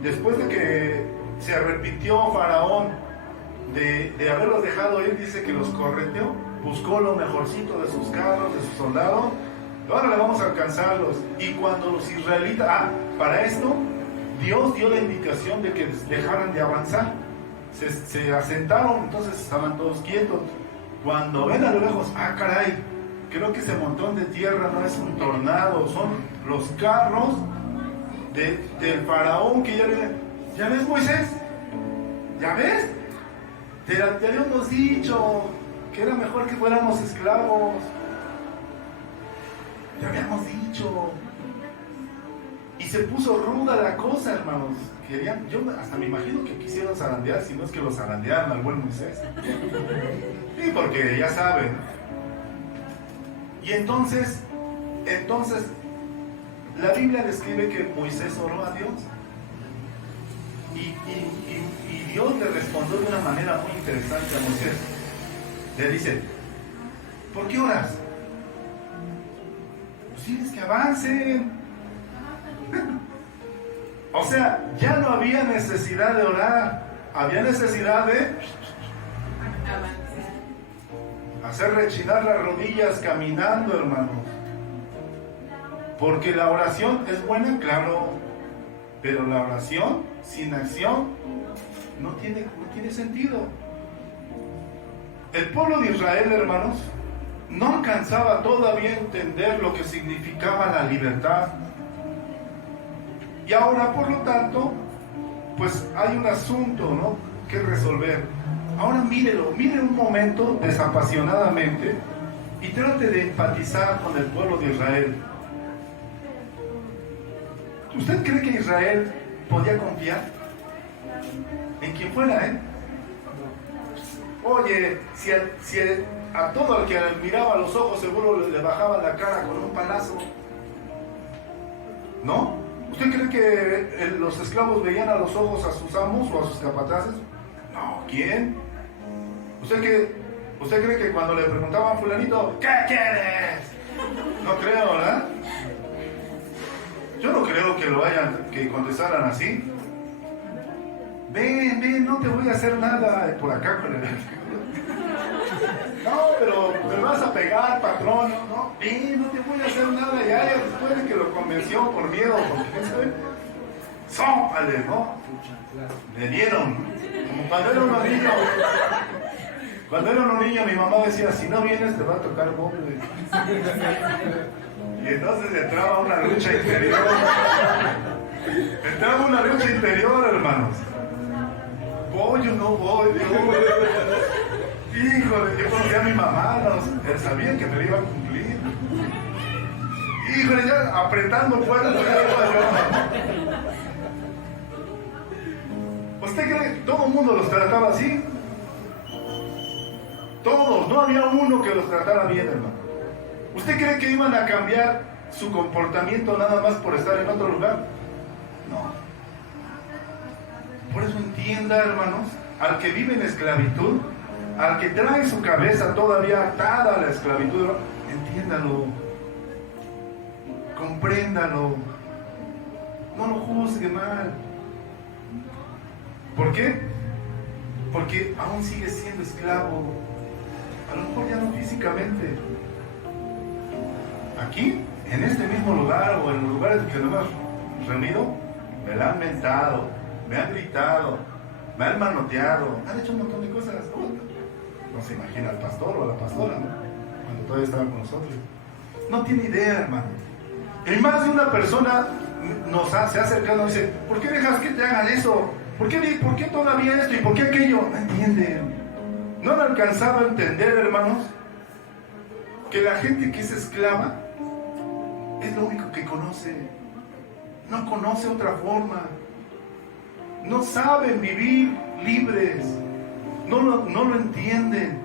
después de que se arrepintió Faraón de haberlos dejado ir, dice que los correteó, buscó lo mejorcito de sus carros, de sus soldados. Ahora le vamos a alcanzarlos. Y cuando los israelitas, para esto, Dios dio la indicación de que dejaran de avanzar. Se asentaron, entonces estaban todos quietos. Cuando ven a lo lejos, caray, creo que ese montón de tierra no es un tornado, son los carros del faraón que ya viene. ¿Ya ves, Moisés? ¿Ya ves? Te habíamos dicho que era mejor que fuéramos esclavos. Te habíamos dicho. Y se puso ruda la cosa, hermanos. Yo hasta me imagino que quisieron zarandear, si no es que lo zarandearon al buen Moisés. Sí, porque ya saben. Y entonces, la Biblia describe que Moisés oró a Dios. Y Dios le respondió de una manera muy interesante a Moisés. Le dice, ¿por qué oras? Pues tienes que avancen. O sea, ya no había necesidad de orar, había necesidad de hacer rechinar las rodillas caminando, hermanos. Porque la oración es buena, claro, pero la oración sin acción no tiene sentido. El pueblo de Israel, hermanos, no alcanzaba todavía a entender lo que significaba la libertad. Y ahora, por lo tanto, pues hay un asunto, ¿no?, que resolver. Ahora mire un momento desapasionadamente y trate de empatizar con el pueblo de Israel. ¿Usted cree que Israel podía confiar en quien fuera, Oye, si a todo el que miraba a los ojos seguro le bajaba la cara con un palazo. ¿No? ¿Usted cree que los esclavos veían a los ojos a sus amos o a sus capataces? No, ¿quién? ¿Usted cree que cuando le preguntaban a fulanito, ¿qué quieres? No creo, ¿verdad? Yo no creo que contestaran así. Ven, no te voy a hacer nada por acá con el... No, pero me vas a pegar, patrón. No, ven, no te voy a hacer nada. Ya después de que lo convenció por miedo, porque eso ¡sópale!, ¿no? Le dieron. Como cuando era unos niños. Cuando era un niño, mi mamá decía, si no vienes te va a tocar bombe. Y entonces entraba una lucha interior. Entraba una lucha interior, hermanos. Voy o no voy, híjole, yo conocía a mi mamá, él sabía que me lo iba a cumplir. Híjole, ya apretando fuerte, ¿usted cree que todo el mundo los trataba así? Todos, no había uno que los tratara bien, hermano. ¿Usted cree que iban a cambiar su comportamiento nada más por estar en otro lugar? No. Por eso entienda, hermanos, al que vive en esclavitud, al que trae su cabeza todavía atada a la esclavitud, entiéndalo, compréndalo, no lo juzgue mal. ¿Por qué? Porque aún sigue siendo esclavo, a lo mejor ya no físicamente. Aquí, en este mismo lugar o en los lugares que nos hemos reunido, me la han mentado, me han gritado, me han manoteado, han hecho un montón de cosas. No se imagina al pastor o a la pastora, ¿no? Cuando todavía estaba con nosotros. No tiene idea, hermano. Y más de una persona se ha acercado y dice, ¿por qué dejas que te hagan eso? ¿Por qué todavía esto y por qué aquello? No entienden. No han alcanzado a entender, hermanos, que la gente que es esclava es lo único que conoce. No conoce otra forma. No saben vivir libres. No lo entienden.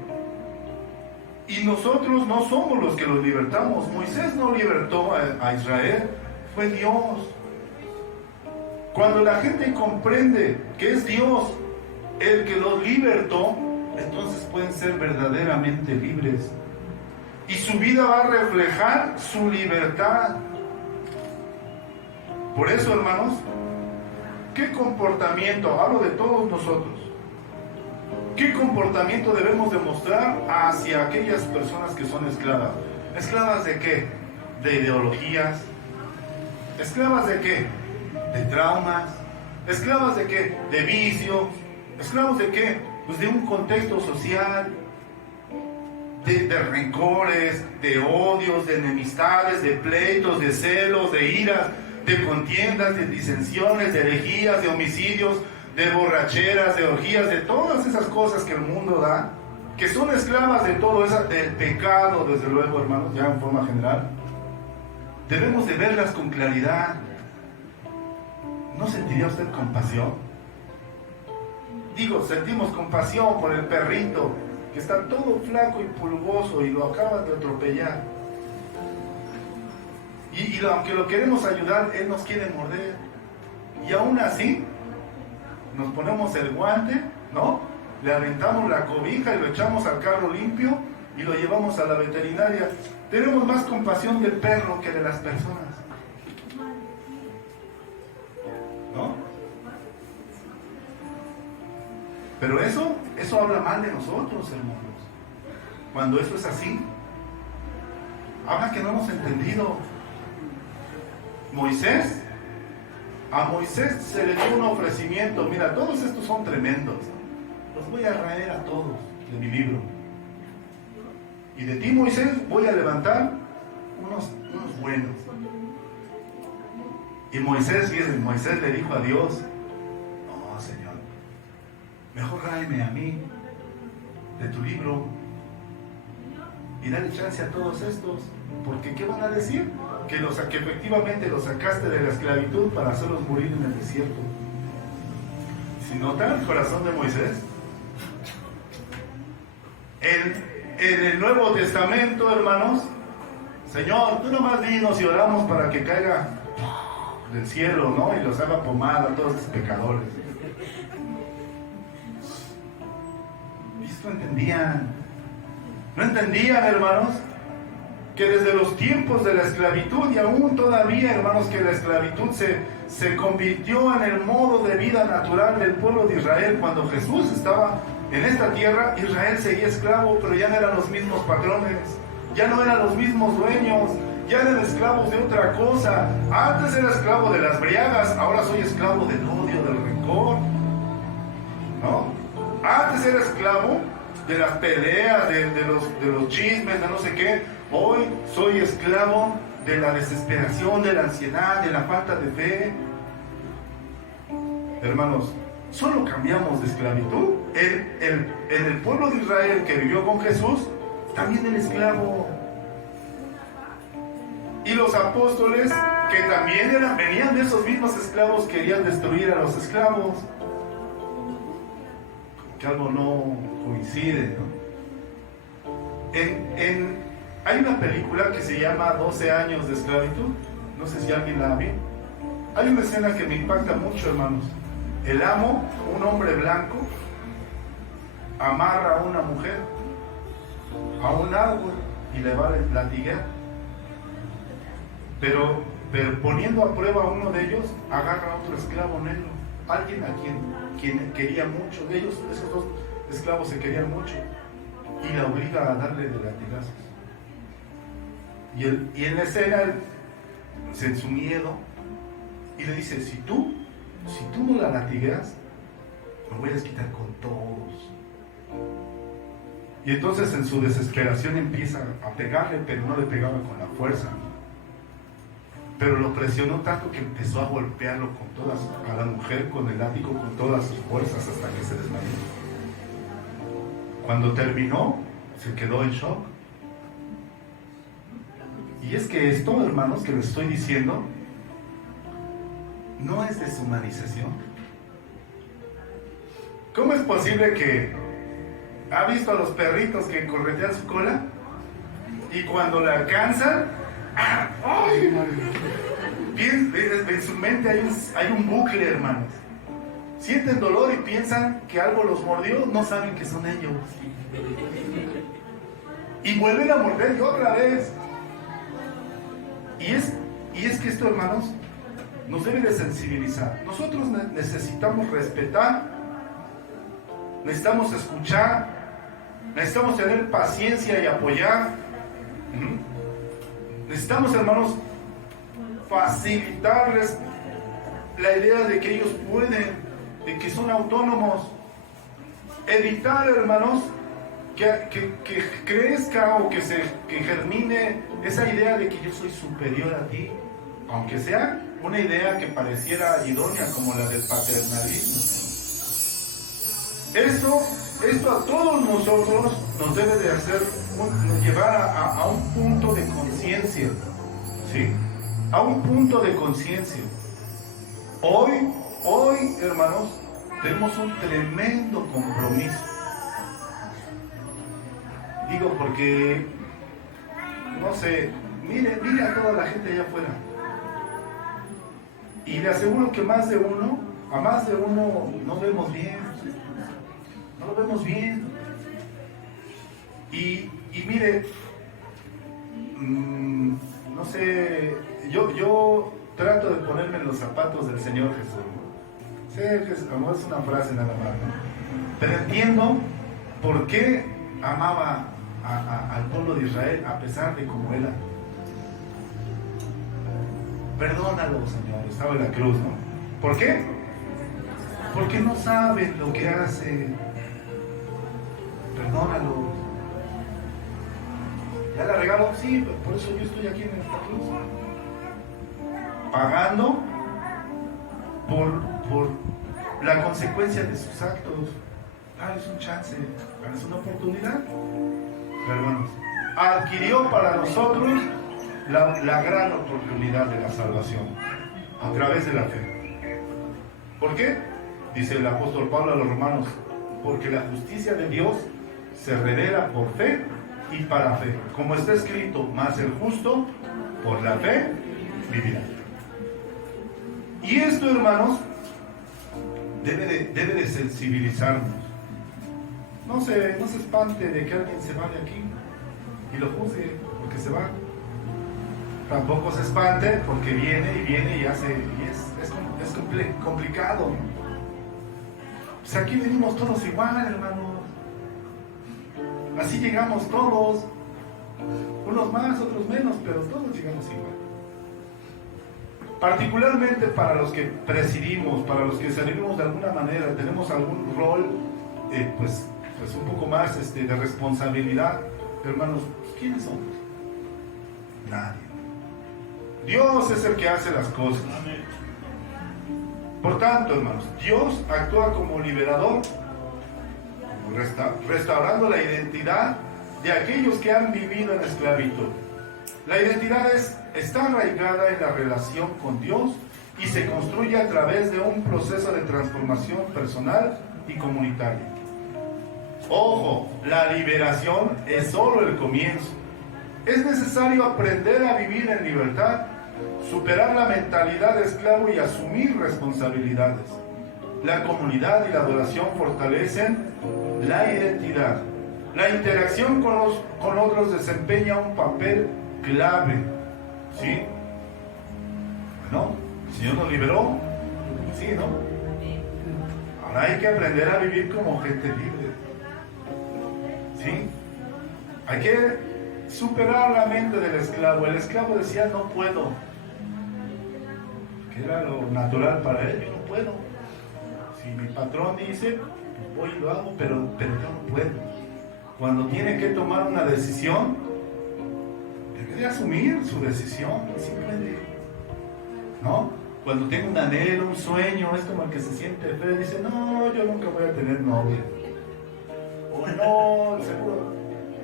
Y nosotros no somos los que los libertamos. Moisés no libertó a Israel, fue Dios. Cuando la gente comprende que es Dios el que los libertó, entonces pueden ser verdaderamente libres. Y su vida va a reflejar su libertad. Por eso, hermanos, ¿qué comportamiento? Hablo de todos nosotros. ¿Qué comportamiento debemos demostrar hacia aquellas personas que son esclavas? ¿Esclavas de qué? De ideologías. ¿Esclavas de qué? De traumas. ¿Esclavas de qué? De vicios. ¿Esclavos de qué? Pues de un contexto social, de rencores, de odios, de enemistades, de pleitos, de celos, de iras, de contiendas, de disensiones, de herejías, de homicidios, de borracheras, de orgías, de todas esas cosas que el mundo da, que son esclavas de todo eso, del pecado, desde luego, hermanos, ya en forma general. Debemos de verlas con claridad. ¿No sentiría usted compasión? Digo, sentimos compasión por el perrito que está todo flaco y pulgoso y lo acaban de atropellar. Y aunque lo queremos ayudar, él nos quiere morder. Y aún así, nos ponemos el guante, ¿no? Le aventamos la cobija y lo echamos al carro limpio y lo llevamos a la veterinaria. Tenemos más compasión del perro que de las personas, ¿no? Pero eso habla mal de nosotros, hermanos. Cuando eso es así, habla que no hemos entendido. A Moisés se le dio un ofrecimiento. Mira, todos estos son tremendos. Los voy a traer a todos de mi libro. Y de ti, Moisés, voy a levantar unos buenos. Y Moisés le dijo a Dios, no, Señor, mejor tráeme a mí de tu libro y dale chance a todos estos, porque ¿qué van a decir? Que efectivamente los sacaste de la esclavitud para hacerlos morir en el desierto. Si notan el corazón de Moisés, él en el Nuevo Testamento, hermanos, Señor, tú nomás dinos y oramos para que caiga del cielo, ¿no? Y los haga pomada a todos los pecadores. Esto entendían. No entendían, hermanos, que desde los tiempos de la esclavitud y aún todavía, hermanos, que la esclavitud se convirtió en el modo de vida natural del pueblo de Israel. Cuando Jesús estaba en esta tierra, Israel seguía esclavo, pero ya no eran los mismos patrones, ya no eran los mismos dueños, ya eran esclavos de otra cosa. Antes era esclavo de las briagas, ahora soy esclavo del odio, del rencor, ¿no? Antes era esclavo de las peleas, de los chismes, de no sé qué. Hoy soy esclavo de la desesperación, de la ansiedad, de la falta de fe. Hermanos, solo cambiamos de esclavitud. En el pueblo de Israel que vivió con Jesús, también el esclavo. Y los apóstoles, que también venían de esos mismos esclavos, querían destruir a los esclavos. Que algo no coincide, ¿no? Hay una película que se llama 12 años de esclavitud. No sé si alguien la vio. Hay una escena que me impacta mucho, hermanos. El amo, un hombre blanco, amarra a una mujer a un árbol y le va a latigar. Pero poniendo a prueba a uno de ellos, agarra a otro esclavo negro, alguien a quien quería mucho. De ellos, esos dos esclavos se querían mucho, y la obliga a darle de latigazos. Y en la escena, él, en su miedo, y le dice: si tú no la latigueas, me voy a desquitar con todos. Y entonces, en su desesperación, empieza a pegarle, pero no le pegaba con la fuerza. Pero lo presionó tanto que empezó a golpearlo a la mujer con el látigo con todas sus fuerzas hasta que se desmayó. Cuando terminó, se quedó en shock. Y es que esto, hermanos, que les estoy diciendo, no es deshumanización. ¿Cómo es posible que ha visto a los perritos que corretean su cola y cuando la alcanzan, ¡ay! En su mente hay un bucle, hermanos. Sienten dolor y piensan que algo los mordió, no saben que son ellos. Y vuelven a morder y otra vez. Y es que esto, hermanos, nos debe de sensibilizar. Nosotros necesitamos respetar, necesitamos escuchar, necesitamos tener paciencia y apoyar. Necesitamos, hermanos, facilitarles la idea de que ellos pueden, de que son autónomos. Evitar, hermanos, que crezca o que germine esa idea de que yo soy superior a ti, aunque sea una idea que pareciera idónea como la del paternalismo. Esto a todos nosotros nos debe de hacer llevar a un punto de conciencia, ¿sí? A un punto de conciencia. Hoy, hermanos, tenemos un tremendo compromiso. Digo porque, no sé, mire a toda la gente allá afuera. Y le aseguro que a más de uno no vemos bien. No lo vemos bien. Y mire, no sé, yo trato de ponerme en los zapatos del Señor Jesús. Sé que es una frase nada más, ¿no? Pero entiendo por qué amaba al pueblo de Israel a pesar de cómo era. Perdónalo, Señor, estaba en la cruz, ¿no? ¿Por qué? Porque no saben lo que hacen. Perdónalo. ¿Ya la regaló? Sí, por eso yo estoy aquí en esta cruz. Pagando por la consecuencia de sus actos. Dales un chance, dales una oportunidad. Pero, hermanos, adquirió para nosotros la gran oportunidad de la salvación a través de la fe. ¿Por qué? Dice el apóstol Pablo a los romanos: porque la justicia de Dios se revela por fe y para fe. Como está escrito, mas el justo por la fe vivirá. Y esto, hermanos, debe de sensibilizarnos. No se espante de que alguien se va de aquí y lo juzgue porque se va. Tampoco se espante porque viene y hace, y es complicado, ¿no? Pues aquí venimos todos igual, hermanos. Así llegamos todos, unos más, otros menos, pero todos llegamos igual. Particularmente para los que presidimos, para los que servimos de alguna manera, tenemos algún rol, pues un poco más de responsabilidad. Hermanos, ¿quiénes somos? Nadie. Dios es el que hace las cosas. Por tanto, hermanos, Dios actúa como liberador, restaurando la identidad de aquellos que han vivido en esclavitud. La identidad está arraigada en la relación con Dios y se construye a través de un proceso de transformación personal y comunitaria. Ojo, la liberación es solo el comienzo. Es necesario aprender a vivir en libertad, superar la mentalidad de esclavo y asumir responsabilidades. La comunidad y la adoración fortalecen la identidad. La interacción con otros desempeña un papel clave. ¿Sí? Bueno, el Señor nos liberó. Sí, ¿no? Ahora hay que aprender a vivir como gente libre. ¿Sí? Hay que superar la mente del esclavo. El esclavo decía, no puedo. Que era lo natural para él. Yo no puedo. Si mi patrón dice, voy y lo hago, pero yo no puedo. Cuando tiene que tomar una decisión, debe de asumir su decisión. Simplemente, ¿no? Cuando tengo un anhelo, un sueño, es como el que se siente feo y dice, no, yo nunca voy a tener novia. O no, seguro,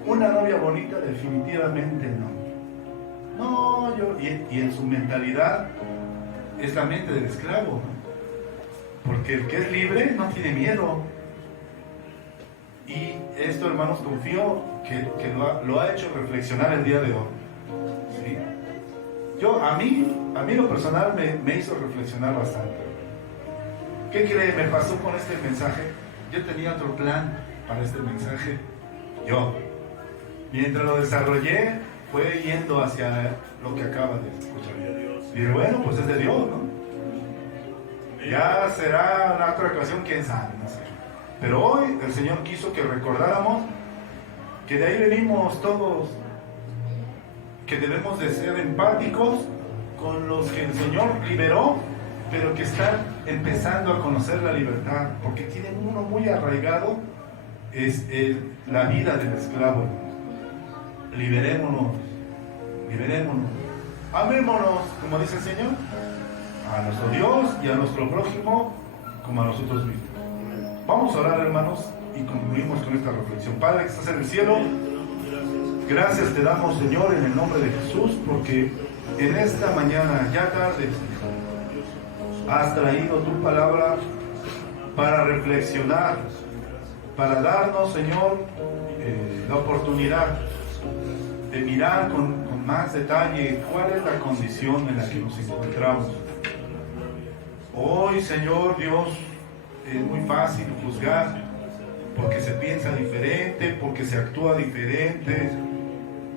una novia bonita definitivamente no. No, y en su mentalidad es la mente del esclavo, ¿no? Porque el que es libre no tiene miedo. Y esto, hermanos, confío que lo ha hecho reflexionar el día de hoy. ¿Sí? A mí lo personal me hizo reflexionar bastante. ¿Qué cree? Me pasó con este mensaje. Yo tenía otro plan para este mensaje. Mientras lo desarrollé, fue yendo hacia lo que acaba de escuchar. Y bueno, pues es de Dios, ¿no? Ya será en otra ocasión, quién sabe, no sé. Pero hoy el Señor quiso que recordáramos que de ahí venimos todos, que debemos de ser empáticos con los que el Señor liberó, pero que están empezando a conocer la libertad, porque tienen uno muy arraigado, es la vida del esclavo. Liberémonos, amémonos, como dice el Señor, a nuestro Dios y a nuestro prójimo como a nosotros mismos. Vamos a orar, hermanos, y concluimos con esta reflexión. Padre que estás en el cielo, gracias te damos, Señor, en el nombre de Jesús, porque en esta mañana, ya tarde, has traído tu palabra para reflexionar, para darnos, Señor, la oportunidad de mirar con más detalle cuál es la condición en la que nos encontramos. Hoy, Señor Dios, es muy fácil juzgar porque se piensa diferente, porque se actúa diferente,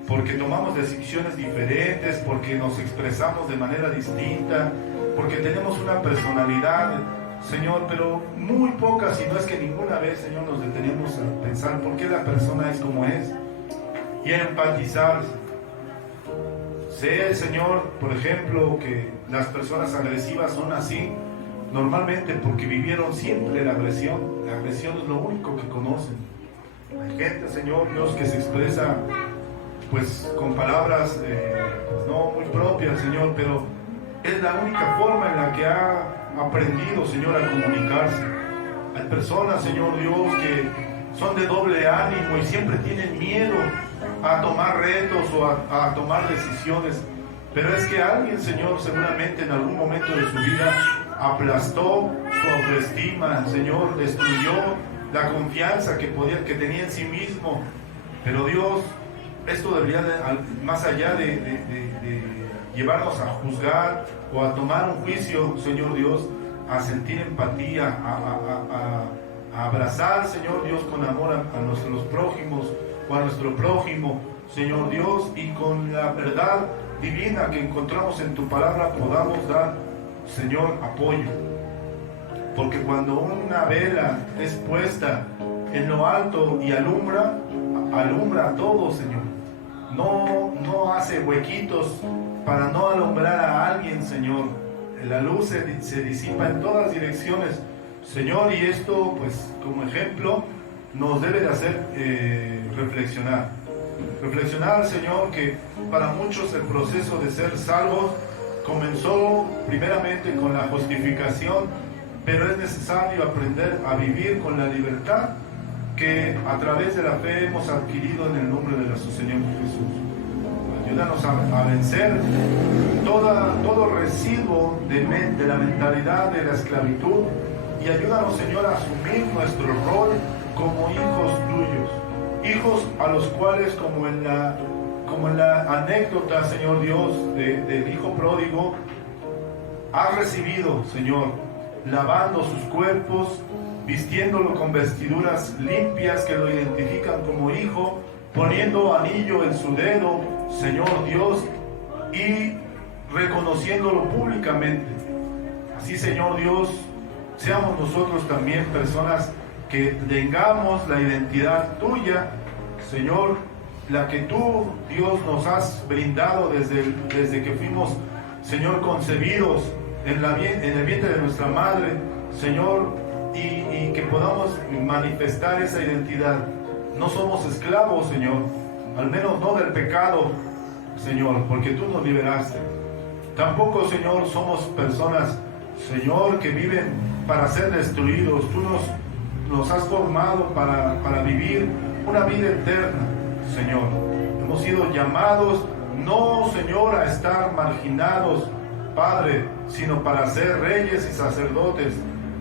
porque tomamos decisiones diferentes, porque nos expresamos de manera distinta, porque tenemos una personalidad, Señor, pero muy pocas, si no es que ninguna vez, Señor, nos detenemos a pensar por qué la persona es como es y a empatizar. Sé, Señor, por ejemplo, que las personas agresivas son así normalmente porque vivieron siempre la agresión. La agresión es lo único que conocen. Hay gente, Señor Dios, que se expresa pues con palabras pues, no muy propias, Señor, pero es la única forma en la que ha aprendido, Señor, a comunicarse. Hay personas, Señor Dios, que son de doble ánimo y siempre tienen miedo a tomar retos o a tomar decisiones, pero es que alguien, Señor, seguramente en algún momento de su vida aplastó su autoestima, Señor, destruyó la confianza que tenía en sí mismo. Pero Dios, esto debería, más allá de llevarnos a juzgar o a tomar un juicio, Señor Dios, a sentir empatía, a abrazar, Señor Dios, con amor a nuestros prójimos o a nuestro prójimo, Señor Dios, y con la verdad divina que encontramos en tu palabra podamos dar, Señor, apoyo. Porque cuando una vela es puesta en lo alto y alumbra a todo, Señor. No hace huequitos para no alumbrar a alguien, Señor. La luz se disipa en todas direcciones, Señor, y esto, pues, como ejemplo, nos debe de hacer reflexionar. Reflexionar, Señor, que para muchos el proceso de ser salvos comenzó primeramente con la justificación, pero es necesario aprender a vivir con la libertad que a través de la fe hemos adquirido en el nombre de nuestro Señor Jesús. Ayúdanos a vencer todo residuo de la mentalidad de la esclavitud y ayúdanos, Señor, a asumir nuestro rol como hijos tuyos, hijos a los cuales, como en la anécdota, Señor Dios, del hijo pródigo, has recibido, Señor, lavando sus cuerpos, vistiéndolo con vestiduras limpias que lo identifican como hijo, poniendo anillo en su dedo, Señor Dios, y reconociéndolo públicamente. Así, Señor Dios, seamos nosotros también personas que tengamos la identidad tuya, Señor, la que tú, Dios, nos has brindado desde que fuimos, Señor, concebidos en el vientre de nuestra madre, Señor, y que podamos manifestar esa identidad. No somos esclavos, Señor, al menos no del pecado, Señor, porque tú nos liberaste. Tampoco, Señor, somos personas, Señor, que viven para ser destruidos. Tú nos has formado para vivir una vida eterna, Señor. Hemos sido llamados, no, Señor, a estar marginados, Padre, sino para ser reyes y sacerdotes,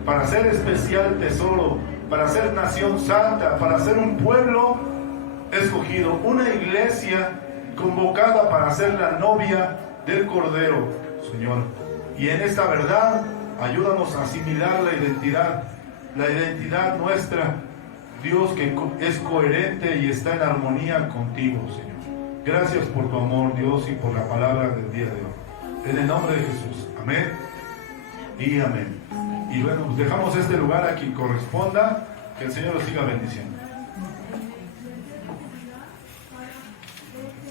para ser especial tesoro, para ser nación santa, para ser un pueblo escogido, una iglesia convocada para ser la novia del Cordero, Señor. Y en esta verdad, ayúdanos a asimilar la identidad nuestra, Dios, que es coherente y está en armonía contigo, Señor. Gracias por tu amor, Dios, y por la palabra del día de hoy. En el nombre de Jesús. Amén y amén. Y bueno, dejamos este lugar a quien corresponda. Que el Señor los siga bendiciendo.